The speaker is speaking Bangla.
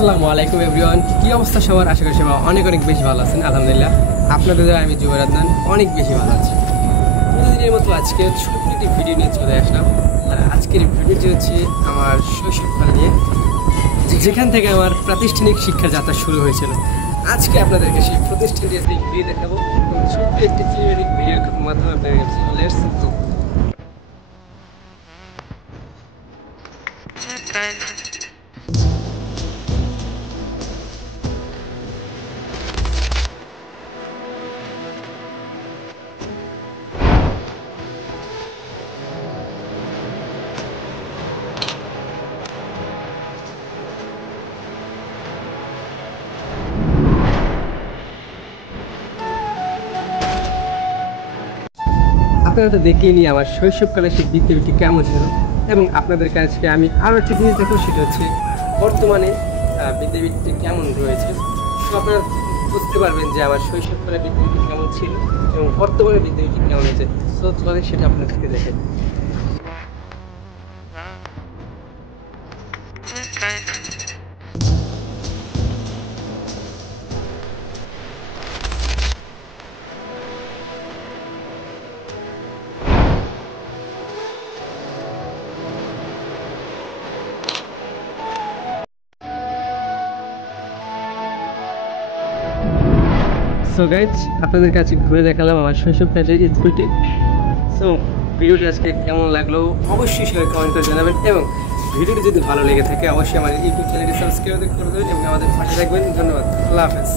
আসসালামু আলাইকুম এভরিওয়ান, কি অবস্থা সবার? আশা করি সবাই অনেক অনেক বেশি ভালো আছেন। আলহামদুলিল্লাহ আপনাদের দ্বারা আমি জুবাইর আদনান অনেক বেশি ভালো আছি। প্রতিদিনের মতো আজকে ছোট্ট একটি ভিডিও নিয়ে চলে আসলাম। আর আজকের ভিডিওটি হচ্ছে আমার শৈশবকাল নিয়ে, যেখান থেকে আমার প্রাতিষ্ঠানিক শিক্ষার যাত্রা শুরু হয়েছিল। আজকে আপনাদেরকে সেই প্রতিষ্ঠানটির ভিডিও দেখাবো এবং ছোট্ট একটি সিনেমেটিক ভিডিওর মাধ্যমে আপনাদের লেটস গো। আপনারা তো দেখেই নিয়ে আমার শৈশবকালে সেই বিদ্যাপীঠটি কেমন ছিল, এবং আপনাদের কাছে আমি আরও একটি জিনিস দেখো, সেটা হচ্ছে বর্তমানে বিদ্যাপীঠটি কেমন রয়েছে। তো আপনারা বুঝতে পারবেন যে আমার শৈশবকালে বিদ্যাপীঠটি কেমন ছিল এবং বর্তমানে বিদ্যাপীঠটি কেমন হয়েছে। সো চলে সেটা আপনাদেরকে দেখে। সো গাইজ, আপনাদের কাছে ঘুরে দেখালাম আমার শৈশবকালের স্কুলটি। সো ভিডিওটি আজকে কেমন লাগলো অবশ্যই সবাই কমেন্ট করে জানাবেন, এবং ভিডিওটি যদি ভালো লেগে থাকে অবশ্যই আমাদের ইউটিউব চ্যানেলটি সাবস্ক্রাইব করে দেবেন এবং আমাদের পাশে থাকবেন। ধন্যবাদ, আল্লাহ হাফেজ।